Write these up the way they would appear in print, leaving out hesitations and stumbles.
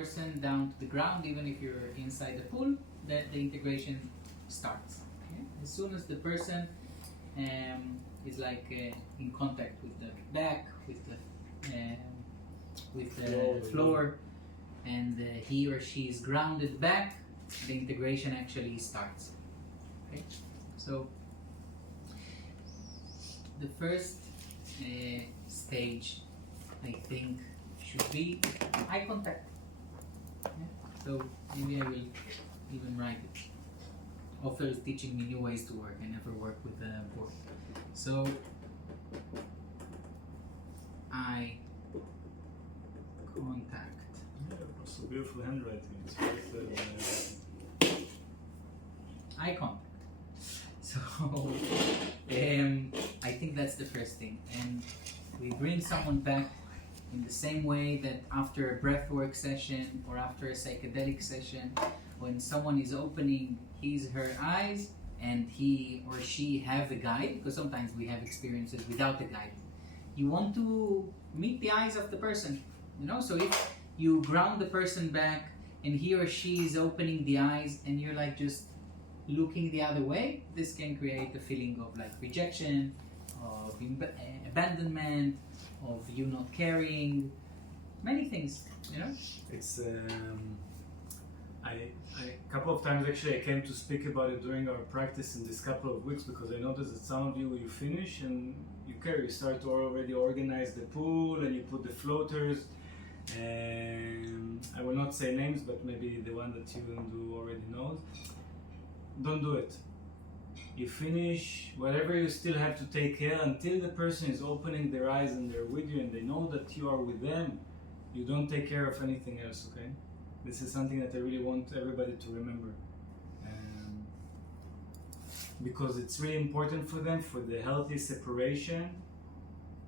person down to the ground, even if you're inside the pool, that the integration starts. Okay? As soon as the person is like in contact with the back, with the floor, and he or she is grounded back, the integration actually starts. Okay? So the first stage, I think, should be eye contact. Yeah? So maybe I will even write it. Ofer is teaching me new ways to work. I never worked with a board. So eye contact. Yeah, so beautiful handwriting. It's Eye contact. So I think that's the first thing. And we bring someone back in the same way that after a breathwork session or after a psychedelic session, when someone is opening her eyes and he or she have a guide, because sometimes we have experiences without a guide. You want to meet the eyes of the person, you know? So if you ground the person back and he or she is opening the eyes and you're like just looking the other way, this can create a feeling of like rejection, of abandonment, of you not caring, many things, you know? It's a couple of times actually I came to speak about it during our practice in this couple of weeks, because I noticed that some of you finish and you start to already organize the pool and you put the floaters, and I will not say names, but maybe the one that you do already knows. Don't do it. You finish whatever you still have to take care until the person is opening their eyes and they're with you and they know that you are with them. You don't take care of anything else, okay? This is something that I really want everybody to remember. Because it's really important for them, for the healthy separation,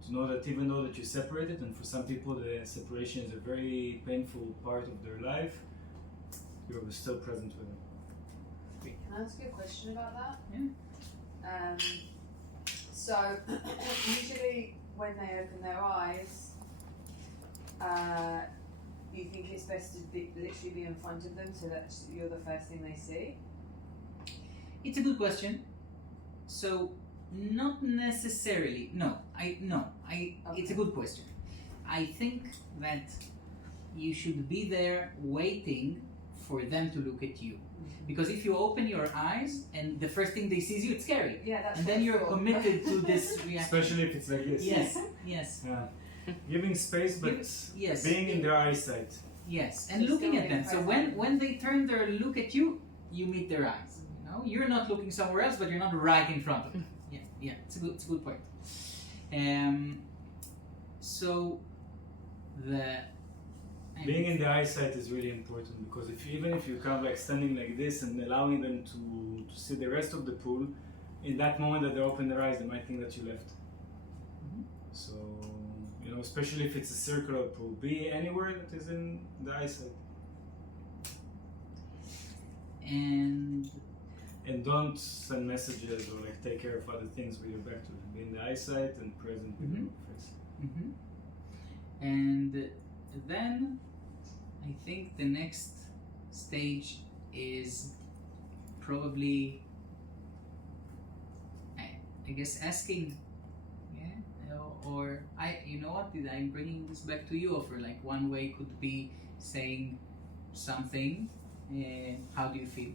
to know that even though that you're separated, and for some people the separation is a very painful part of their life, you're still present with them. Can I ask you a question about that? Yeah. So usually when they open their eyes, you think it's best to literally be in front of them so that you're the first thing they see? It's a good question. So not necessarily. Okay. It's a good question. I think that you should be there waiting for them to look at you. Because if you open your eyes and the first thing they see is you, it's scary. Yeah, that's and then you're committed to this reaction. Especially if it's like this. Yes, yes. Yeah. Giving space, but yes. Being in their eyesight. Yes, and looking at them. So when they turn their look at you, you meet their eyes. You know, you're not looking somewhere else, but you're not right in front of them. Yeah. It's a good point. So being in the eyesight is really important, because even if you come like standing like this and allowing them to see the rest of the pool, in that moment that they open their eyes, they might think that you left. Mm-hmm. So, you know, especially if it's a circular pool, be anywhere that is in the eyesight. And don't send messages or like take care of other things with your back to them. Be in the eyesight and present with your face. Mm-hmm. And then I think the next stage is probably, I guess, asking, or you know what? I'm bringing this back to you. Or like one way could be saying something. How do you feel?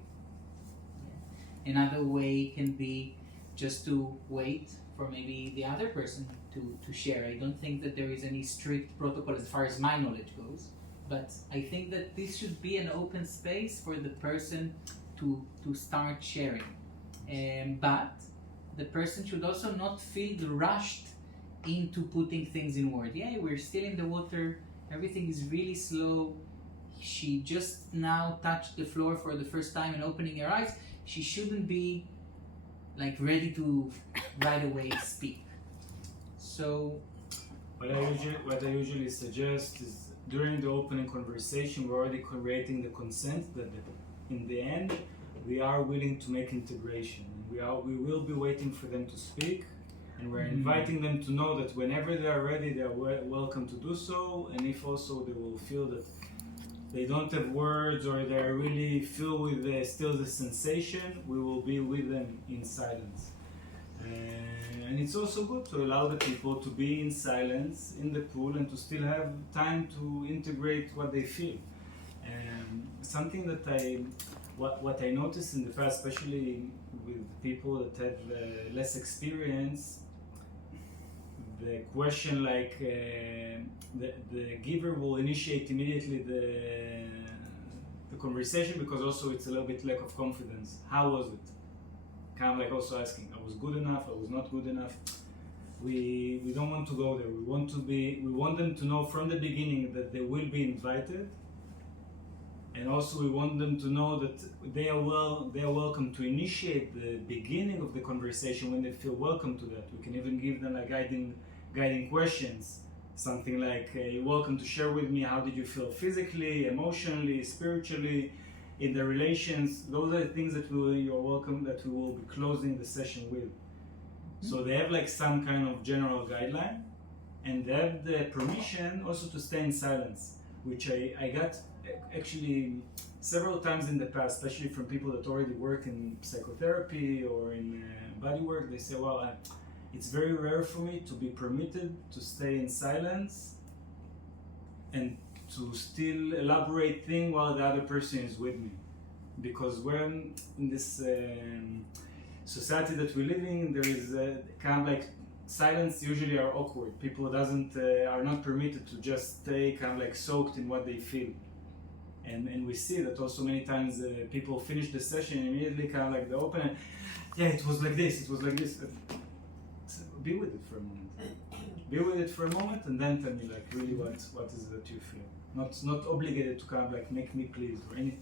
Yeah. Another way can be just to wait for maybe the other person to share. I don't think that there is any strict protocol as far as my knowledge goes, but I think that this should be an open space for the person to start sharing. But the person should also not feel rushed into putting things in words. Yeah, we're still in the water, everything is really slow. She just now touched the floor for the first time and opening her eyes. She shouldn't be like ready to right away speak. So what I usually suggest is during the opening conversation, we're already creating the consent that in the end we are willing to make integration. We will be waiting for them to speak, and we're inviting them to know that whenever they are ready, they are welcome to do so. And if also they will feel that they don't have words or they're really filled with still the sensation, we will be with them in silence. And it's also good to allow the people to be in silence in the pool and to still have time to integrate what they feel. And something that what I noticed in the past, especially with people that have less experience, the question like the giver will initiate immediately the conversation, because also it's a little bit lack of confidence. How was it? Kind of like also asking, I was good enough, I was not good enough. We don't want to go there. We want them to know from the beginning that they will be invited, and also we want them to know that they are welcome to initiate the beginning of the conversation when they feel welcome to that. We can even give them like guiding questions, something like, you're welcome to share with me how did you feel physically, emotionally, spiritually, in the relations. Those are the things that you're welcome, that we will be closing the session with. So they have like some kind of general guideline, and they have the permission also to stay in silence, which I got actually several times in the past, especially from people that already work in psychotherapy or in body work. They say, well, it's very rare for me to be permitted to stay in silence and to still elaborate things while the other person is with me. Because when in this society that we live in, there is kind of like silence usually are awkward. People are not permitted to just stay kind of like soaked in what they feel. And we see that also many times people finish the session and immediately kind of like they open and, yeah, it was like this, it was like this. So be with it for a moment. Be with it for a moment and then tell me like really what is it that you feel. Not obligated to kind of like make me pleased or anything.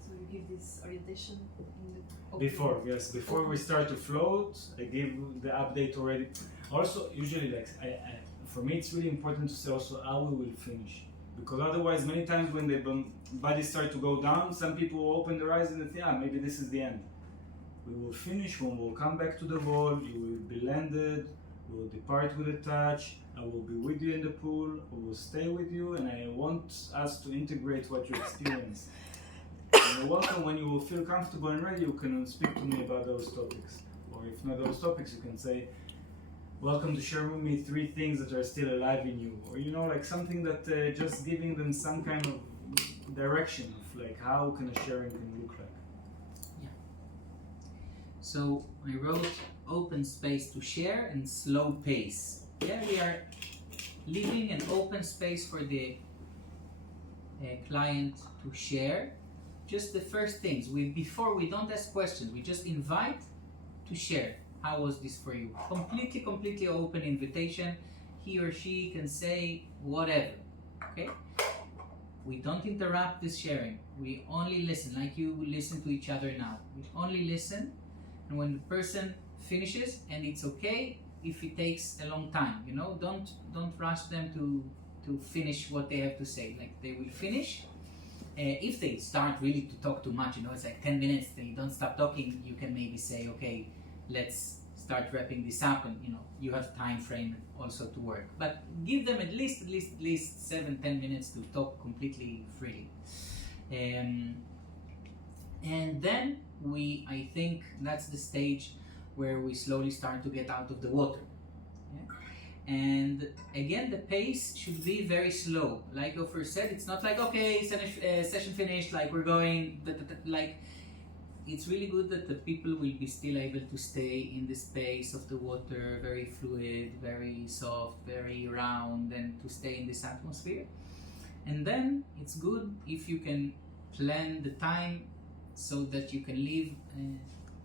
So you give this orientation in the Before we start to float, I give the update already. Also, usually like for me it's really important to say also how we will finish. Because otherwise, many times when the bodies start to go down, some people will open their eyes and think, yeah, maybe this is the end. We will finish when we'll come back to the wall, you will be landed, we will depart with a touch, I will be with you in the pool, I will stay with you, and I want us to integrate what you experience. And you're welcome. When you will feel comfortable and ready, you can speak to me about those topics. Or if not those topics, you can say, welcome to share with me 3 things that are still alive in you, or like something that just giving them some kind of direction of like how can a sharing can look like. Yeah. So I wrote open space to share and slow pace. Yeah, we are leaving an open space for the client to share. Just the first things. Before we don't ask questions, we just invite to share. How was this for you? Completely open invitation. He or she can say whatever. Okay? We don't interrupt this sharing. We only listen, like you listen to each other now. We only listen, and when the person finishes, and it's okay if it takes a long time. Don't rush them to finish what they have to say. Like they will finish. If they start really to talk too much, it's like 10 minutes. They don't stop talking. You can maybe say, okay, let's start wrapping this up, and you have time frame also to work, but give them at least 7-10 minutes to talk completely freely, and then I think that's the stage where we slowly start to get out of the water. Yeah? And again, the pace should be very slow. Like Ofer said, it's not like, okay, session finished, like we're going like. It's really good that the people will be still able to stay in the space of the water, very fluid, very soft, very round, and to stay in this atmosphere. And then it's good if you can plan the time so that you can leave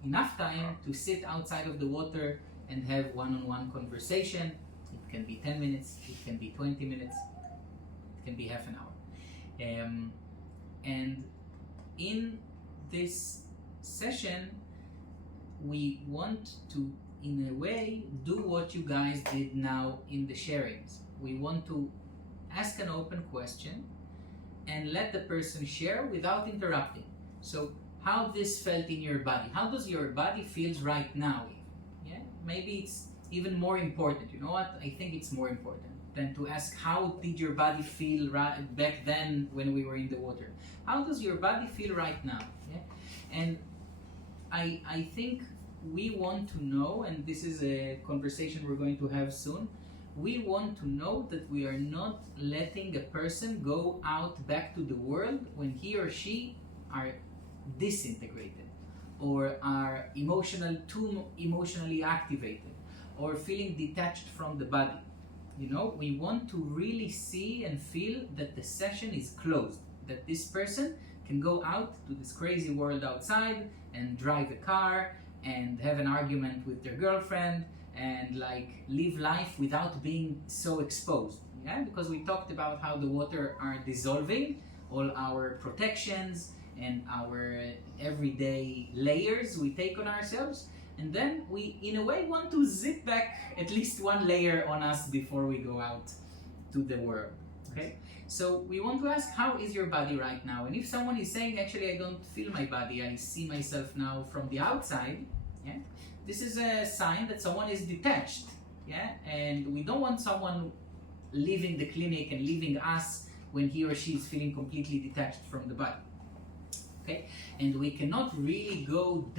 enough time to sit outside of the water and have one-on-one conversation. It can be 10 minutes, it can be 20 minutes, it can be half an hour. And in this session, we want to, in a way, do what you guys did now in the sharings. We want to ask an open question and let the person share without interrupting. So, how this felt in your body? How does your body feels right now? Yeah, maybe it's even more important. You know what? I think it's more important. than to ask how did your body feel back then when we were in the water. How does your body feel right now? Yeah? And I think we want to know, and this is a conversation we're going to have soon, we want to know that we are not letting a person go out back to the world when he or she are disintegrated or are too emotionally activated or feeling detached from the body. You know, we want to really see and feel that the session is closed, that this person can go out to this crazy world outside and drive a car and have an argument with their girlfriend and like live life without being so exposed. Yeah, because we talked about how the water are dissolving all our protections and our everyday layers we take on ourselves, and then we in a way want to zip back at least one layer on us before we go out to the world. Okay, so we want to ask, how is your body right now? And if someone is saying, actually I don't feel my body, I see myself now from the outside, yeah, this is a sign that someone is detached. Yeah, and we don't want someone leaving the clinic and leaving us when he or she is feeling completely detached from the body. Okay, and we cannot really go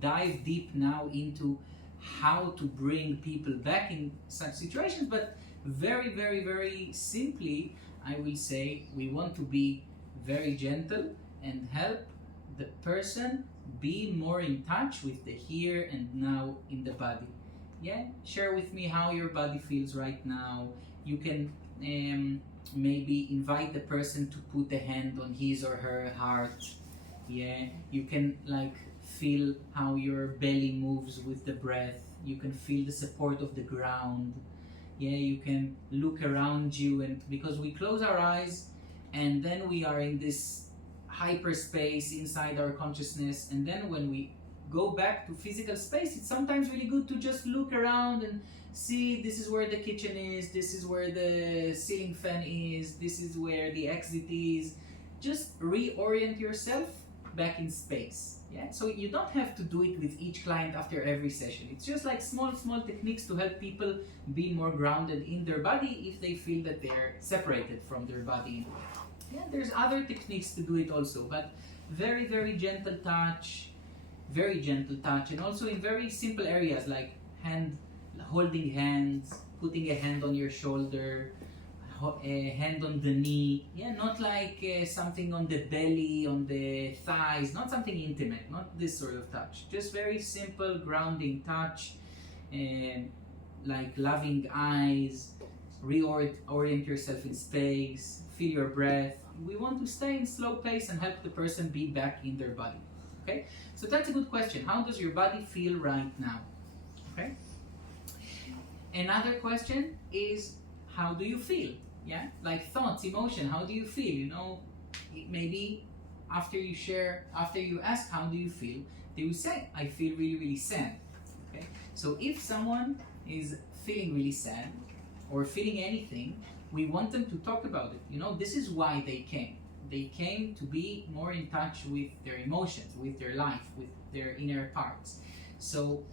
dive deep now into how to bring people back in such situations, but very, very, very simply, I will say we want to be very gentle and help the person be more in touch with the here and now in the body. Yeah, share with me how your body feels right now. You can maybe invite the person to put a hand on his or her heart. Yeah, you can like feel how your belly moves with the breath. You can feel the support of the ground. Yeah, you can look around you, and because we close our eyes and then we are in this hyperspace inside our consciousness, and then when we go back to physical space, it's sometimes really good to just look around and see, this is where the kitchen is, this is where the ceiling fan is, this is where the exit is. Just reorient yourself back in space. Yeah, so you don't have to do it with each client after every session. It's just like small techniques to help people be more grounded in their body if they feel that they're separated from their body. Yeah, there's other techniques to do it also, but very, very gentle touch, and also in very simple areas like holding hands, putting a hand on your shoulder, a hand on the knee. Yeah, not like something on the belly, on the thighs, not something intimate, not this sort of touch. Just very simple grounding touch, like loving eyes, reorient yourself in space, feel your breath. We want to stay in slow pace and help the person be back in their body. Okay, so that's a good question. How does your body feel right now? Okay. Another question is, how do you feel? Yeah, like thoughts, emotion. How do you feel? You know, maybe after you ask, how do you feel? They will say, I feel really, really sad. Okay, so if someone is feeling really sad or feeling anything, we want them to talk about it. You know, this is why they came. They came to be more in touch with their emotions, with their life, with their inner parts. So,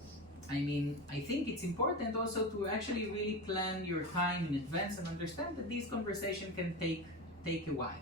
I mean, I think it's important also to actually really plan your time in advance and understand that these conversations can take a while.